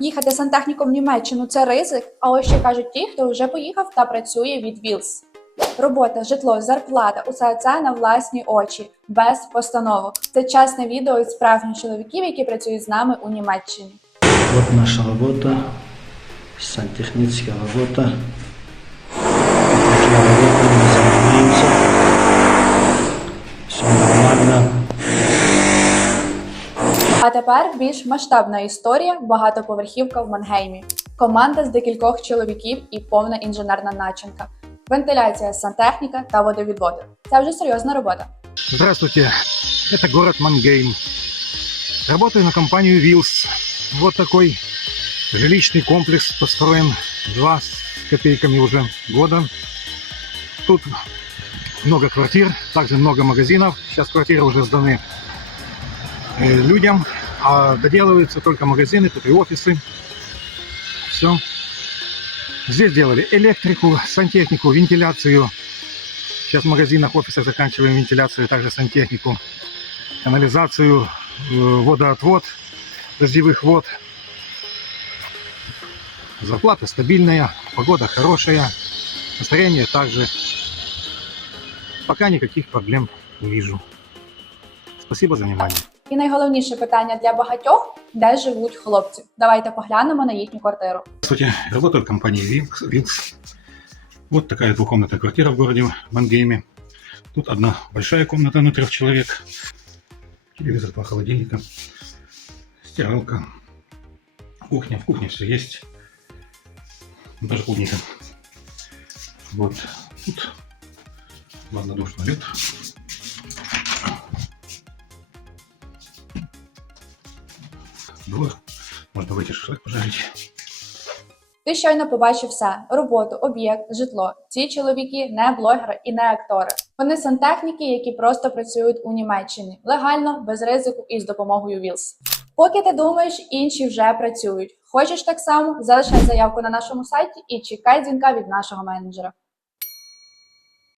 Їхати сантехніком в Німеччину це ризик, а ось ще кажуть ті, хто вже поїхав та працює від Вілс. Робота, житло, зарплата усе це на власні очі, без постановок. Це чесне відео від справжніх чоловіків, які працюють з нами у Німеччині. От наша робота, сантехнічна работа. А тепер більш масштабна історія багатоповерхівка в Мангеймі. Команда з декількох чоловіків і повна інженерна начинка. Вентиляція, сантехніка та водовідводи. Це вже серйозна робота. Здравствуйте, это город Мангейм. Работаю на компанию Вилс. Вот такой жилищный комплекс построен два с копейками уже года. Тут много квартир, также много магазинов. Сейчас квартиры уже сданы э, Людям, а доделываются только магазины, тут и офисы. Все. Здесь делали электрику, сантехнику, вентиляцию, Сейчас в магазинах, офисах заканчиваем вентиляцию, также сантехнику, канализацию, э, водоотвод дождевых вод. Зарплата стабильная, погода хорошая, настроение также. Пока никаких проблем не вижу. Спасибо за внимание. І найголовніше питання для багатьох: де живуть хлопці? Давайте поглянемо на їхню квартиру. Здравствуйте, работаю в компании Винкс. Винкс. Вот такая двухкомнатная квартира в городе Мангейме. Тут одна большая комната на трех человек. Телевизор, два холодильника, стиралка, кухня. В кухне все есть. Даже клубника. Вот. Тут воздушный туалет. Можно выйти шашлык пожарить. Ти щойно побачив все: роботу, об'єкт, житло. Ці чоловіки не блогери і не актори. Вони сантехніки, які просто працюють у Німеччині легально, без ризику і з допомогою Вілс. Поки ти думаєш, інші вже працюють. Хочеш так само? Залишай заявку на нашому сайті і чекай дзвінка від нашого менеджера.